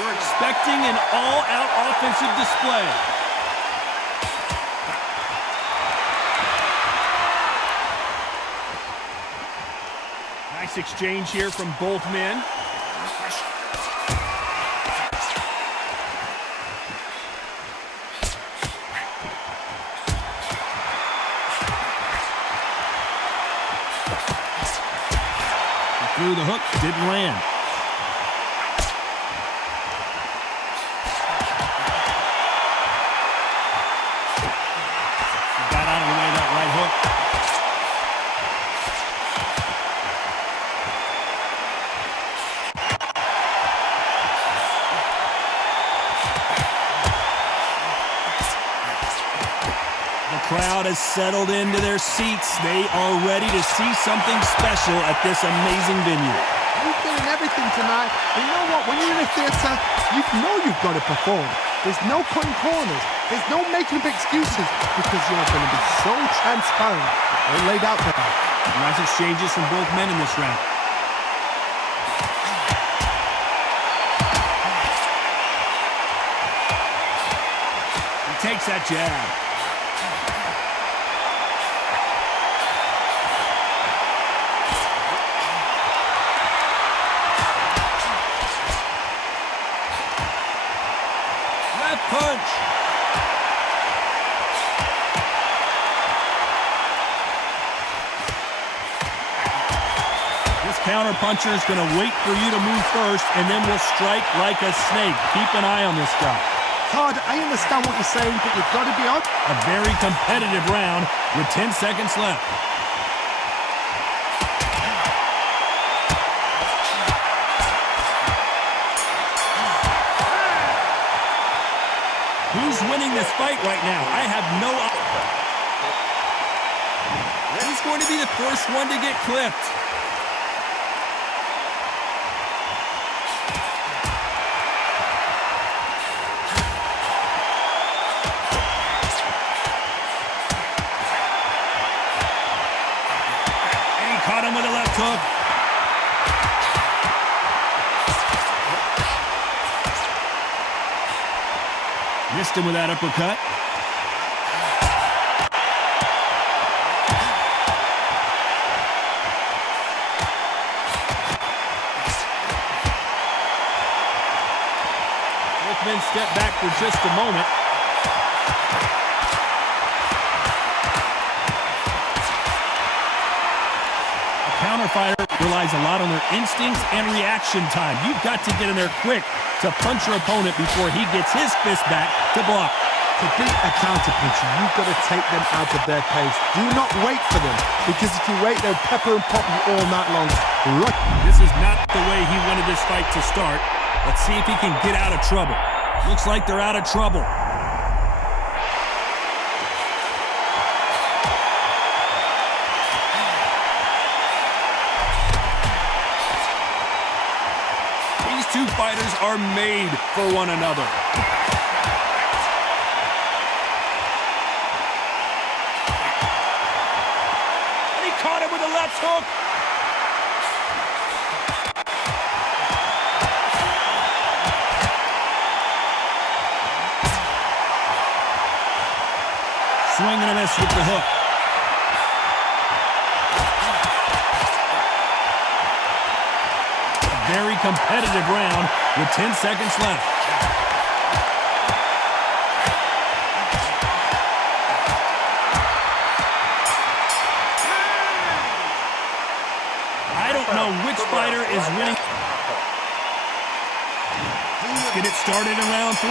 We're expecting an all-out offensive display. Nice exchange here from both men. Through the hook, didn't land. Got out of the way of that right hook. The crowd has settled into their seats. They are ready to see something special at this amazing venue. You're doing everything tonight. And you know what? When you're in a theatre, you know you've got to perform. There's no cutting corners. There's no making up excuses because you're going to be so transparent and laid out there. Nice exchanges from both men in this round. He takes that jab. Punch. This counter puncher is going to wait for you to move first and then will strike like a snake. Keep an eye on this guy. Todd, I understand what you're saying, but you've got to be on. A very competitive round with 10 seconds left. Who's winning this fight right now? I have no idea. Who's going to be the first one to get clipped? And he caught him with a left hook. Missed him with that uppercut. Both men step back for just a moment. A counter fighter relies a lot on their instincts and reaction time. You've got to get in there quick to punch your opponent before he gets his fist back to block. To beat a counter puncher, you've got to take them out of their pace. Do not wait for them, because if you wait, they'll pepper and pop you all night long. Right. This is not the way he wanted this fight to start. Let's see if he can get out of trouble. Looks like they're out of trouble. These two fighters are made for one another. And he caught him with a left hook. Swing and a miss with the hook. A very competitive round with 10 seconds left. I don't know which fighter is winning. Let's get it started in round 3.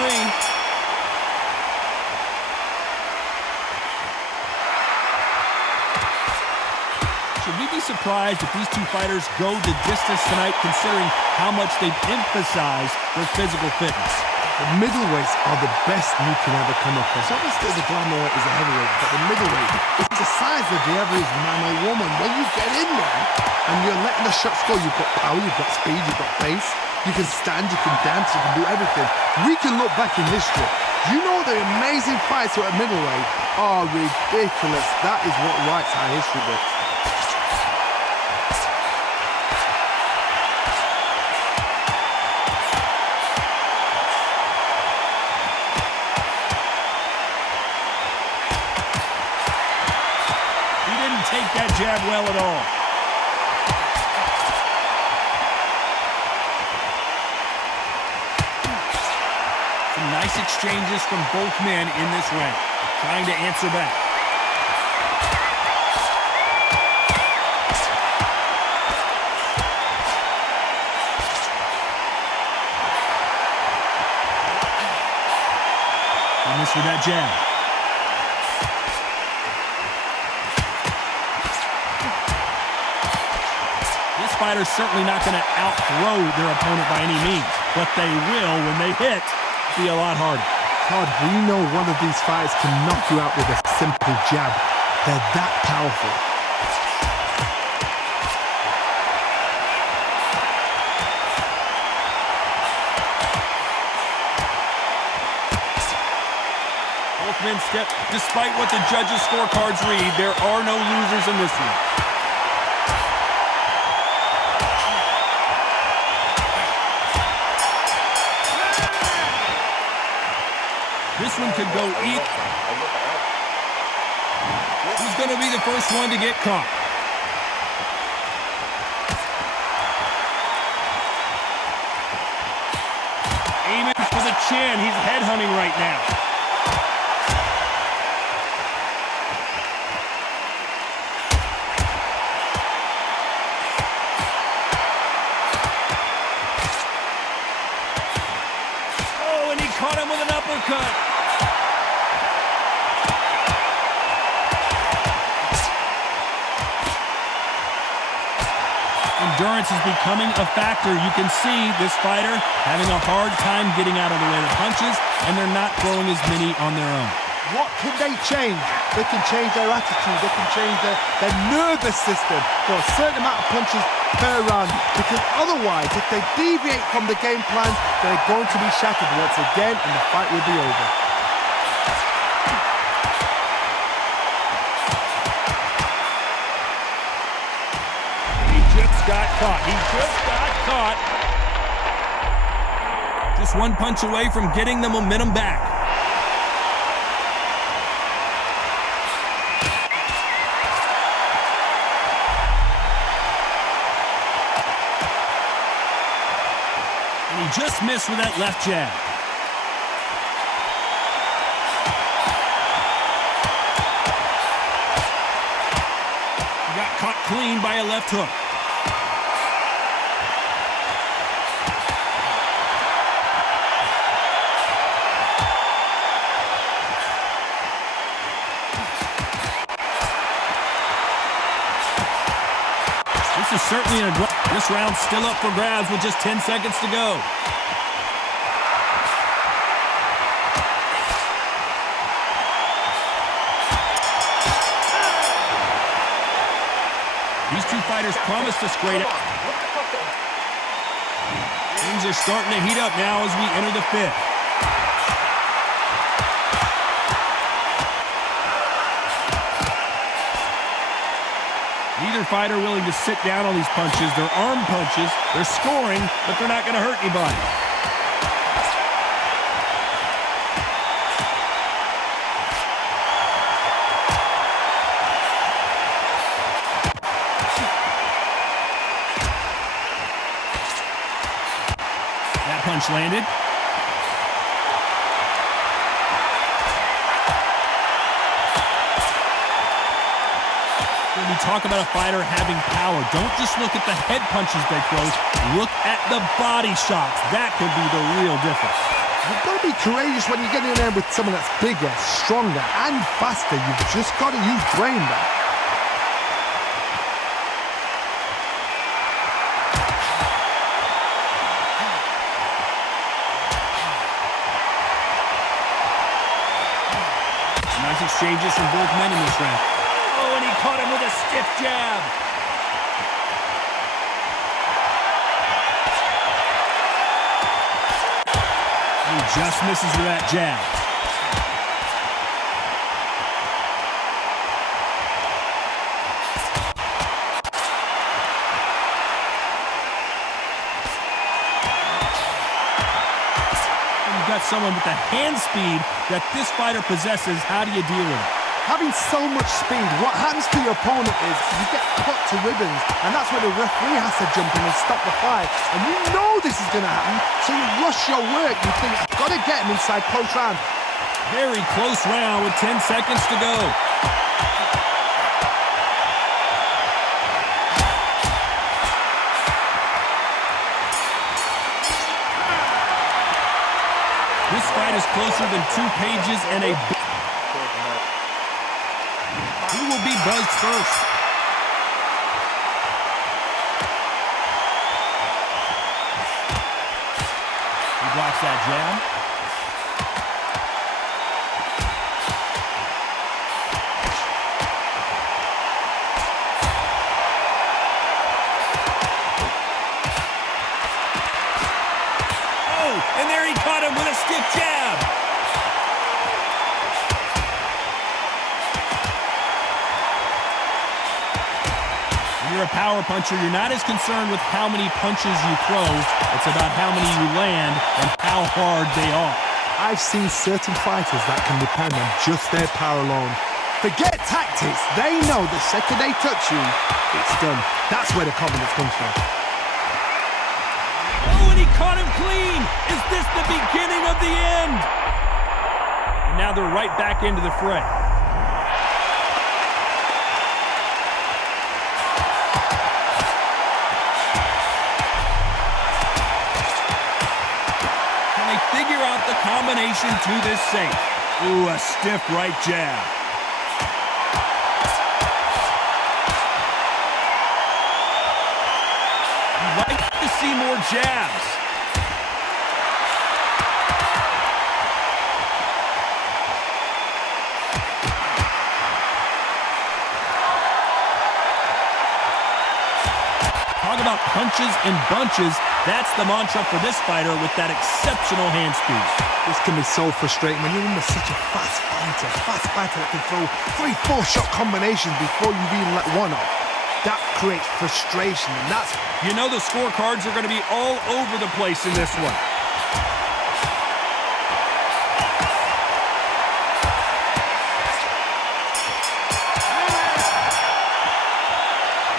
Should we be surprised if these two fighters go the distance tonight, considering how much they've emphasized their physical fitness? The middleweights are the best you can ever come across. Obviously, the flyweight is a heavyweight, but the middleweight is the size of the average man or woman. When you get in there and you're letting the shots go, you've got power, you've got speed, you've got pace. You can stand, you can dance, you can do everything. We can look back in history. You know the amazing fights at middleweight are ridiculous. That is what writes our history books. that jab well at all. Some nice exchanges from both men in this round. Trying to answer back. He missed with that jab. This fighter's certainly not going to out-throw their opponent by any means, but they will, when they hit, be a lot harder. Todd, we know one of these fighters can knock you out with a simple jab. They're that powerful. Both men step. Despite what the judges' scorecards read, there are no losers in this one. This one could go either. Who's going to be the first one to get caught? Aiming for the chin. He's headhunting right now. Oh, and he caught him with an uppercut. Endurance is becoming a factor. You can see this fighter having a hard time getting out of the way of punches, and they're not throwing as many on their own. What can they change? They can change their attitude. They can change their nervous system for a certain amount of punches per round. Because otherwise, if they deviate from the game plan, they're going to be shattered once again, and the fight will be over. Got caught. He just got caught. Just one punch away from getting the momentum back. And he just missed with that left jab. He got caught clean by a left hook. This is certainly this round's still up for grabs with just 10 seconds to go. These two fighters promised us great. Things are starting to heat up now as we enter the fifth. Neither fighter willing to sit down on these punches. They're arm punches. They're scoring, but they're not going to hurt anybody. That punch landed. When we talk about a fighter having power, don't just look at the head punches they throw. Look at the body shots. That could be the real difference. You've got to be courageous when you get in there with someone that's bigger, stronger, and faster. You've just got to use brain there. Nice exchanges from both men in this round. Oh, and he caught him with a stiff jab. He just misses with that jab. You've got someone with the hand speed that this fighter possesses. How do you deal with it? Having so much speed, what happens to your opponent is you get cut to ribbons, and that's where the referee has to jump in and stop the fight. And you know this is going to happen, so you rush your work. You think, I've got to get him inside close round. Very close round with 10 seconds to go. This fight is closer than 2 pages and a... Who will be buzzed first? He blocks that jab. Oh, and there he caught him with a stiff jab. When you're a power puncher, you're not as concerned with how many punches you throw. It's about how many you land and how hard they are. I've seen certain fighters that can depend on just their power alone. Forget tactics. They know the second they touch you, it's done. That's where the confidence comes from. Oh, and he caught him clean. Is this the beginning of the end? And now they're right back into the fray. Figure out the combination to this safe. Ooh, a stiff right jab. You'd like to see more jabs. Talk about punches and bunches. That's the mantra for this fighter with that exceptional hand speed. This can be so frustrating when you're under such a fast fighter that can throw 3-4 shot combinations before you've even let one off. That creates frustration, and that's... You know the scorecards are going to be all over the place in this one.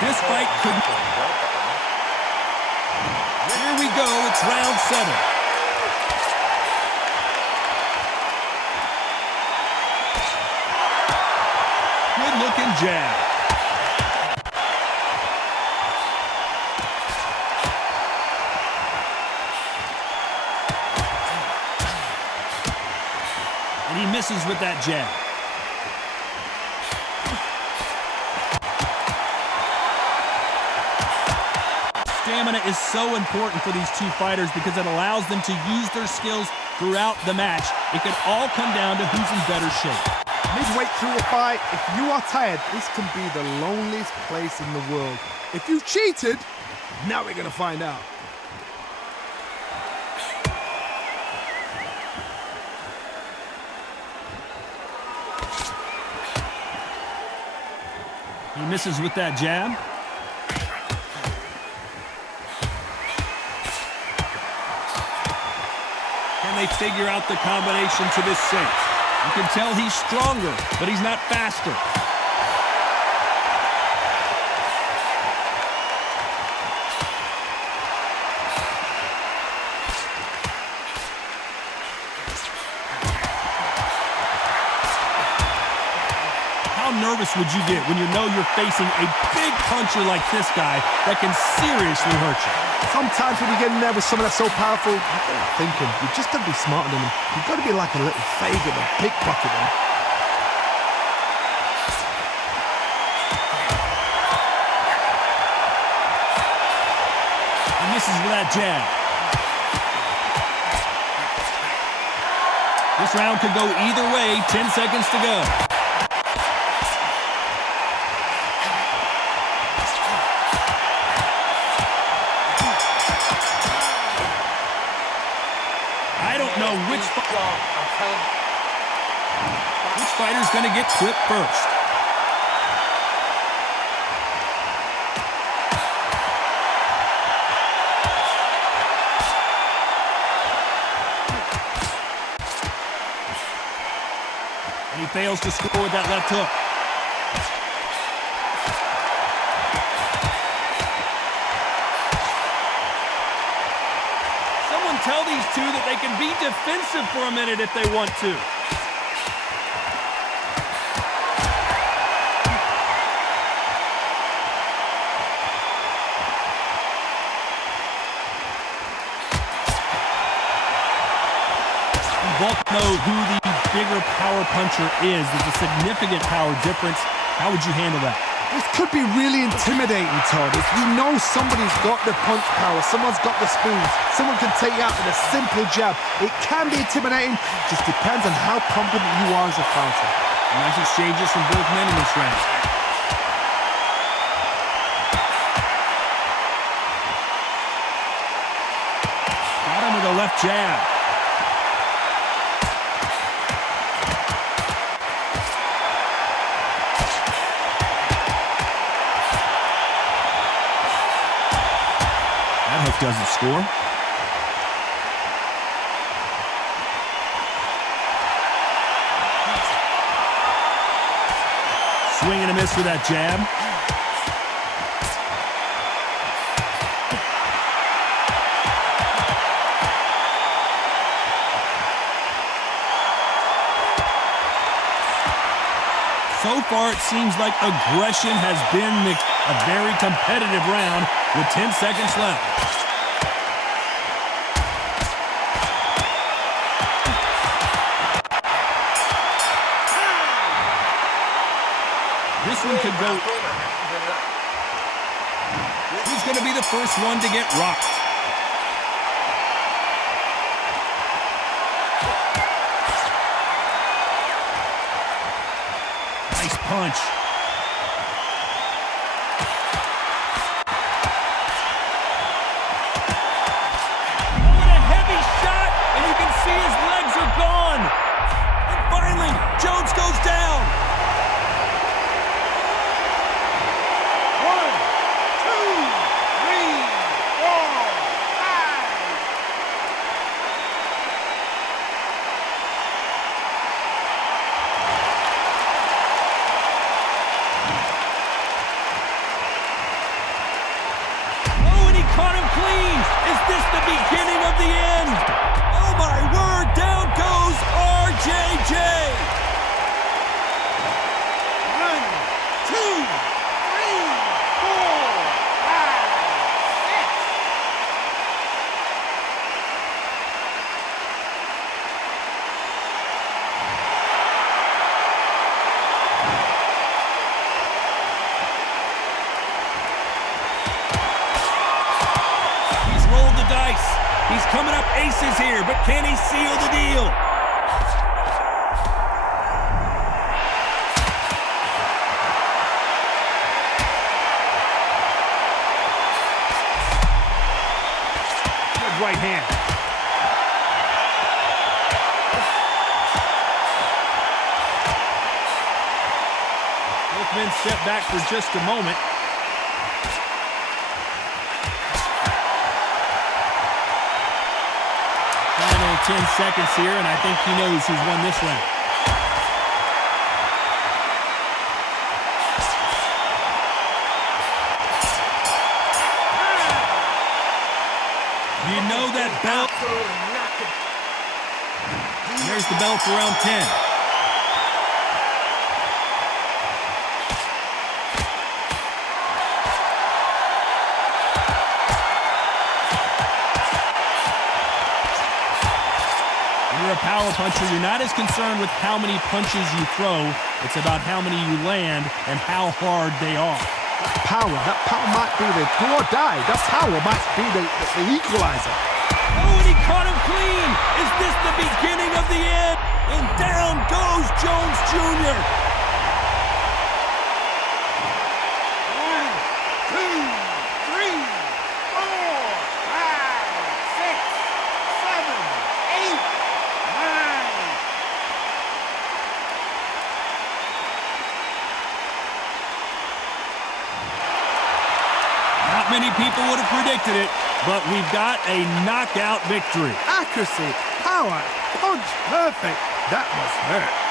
This fight could... Here we go, it's round 7. Good-looking jab. And he misses with that jab. Stamina is so important for these two fighters because it allows them to use their skills throughout the match. It can all come down to who's in better shape. Midway through a fight, if you are tired, this can be the loneliest place in the world. If you've cheated, now we're going to find out. He misses with that jab. Can they figure out the combination to this safe? You can tell he's stronger, but he's not faster. How nervous would you get when you know you're facing a big puncher like this guy that can seriously hurt you? Sometimes when you get in there with someone that's so powerful, you're thinking, you've just got to be smarter than them. You've got to be like a little faggot and pickpocket them. He misses with that jab. This round could go either way. 10 seconds to go. I don't know which fighter's going to get clipped first. And he fails to score with that left hook. Someone tell these two that they can be defensive for a minute if they want to. We both know who the bigger power puncher is. There's a significant power difference. How would you handle that? This could be really intimidating, Todd. If you know somebody's got the punch power, someone's got the spoons, someone can take you out with a simple jab, it can be intimidating. Just depends on how confident you are as a fighter. Nice exchanges from both men in this round. Got him with a left jab. That hook doesn't score. Swing and a miss for that jab. So far, it seems like aggression has been a very competitive round with 10 seconds left. This one could go. Who's going to be the first one to get rocked? Nice punch. Oh, and a heavy shot, and you can see his legs are gone. And finally, Jones goes down. 1, 2, 3, 4, 5. Oh, and he caught him clean. Is this the beginning of the end? Oh, my word. Down goes RJJ. 1, 2, 3, 4, 5, 6. He's rolled the dice. He's coming up aces here, but can he seal the deal? Good right hand. Both men step back for just a moment. Final 10 seconds here, and I think he knows who's won this round. You know that bell. There's the bell for round 10. When you're a power puncher, you're not as concerned with how many punches you throw. It's about how many you land and how hard they are. That power might be the do or die. That power might be the equalizer. Oh, and he caught him clean. Is this the beginning of the end? And down goes Jones Jr. 1, 2, 3, 4, 5, 6, 7, 8, 9. Not many people would have predicted it, but we've got a knockout victory. Accuracy, power, punch, perfect. That must hurt.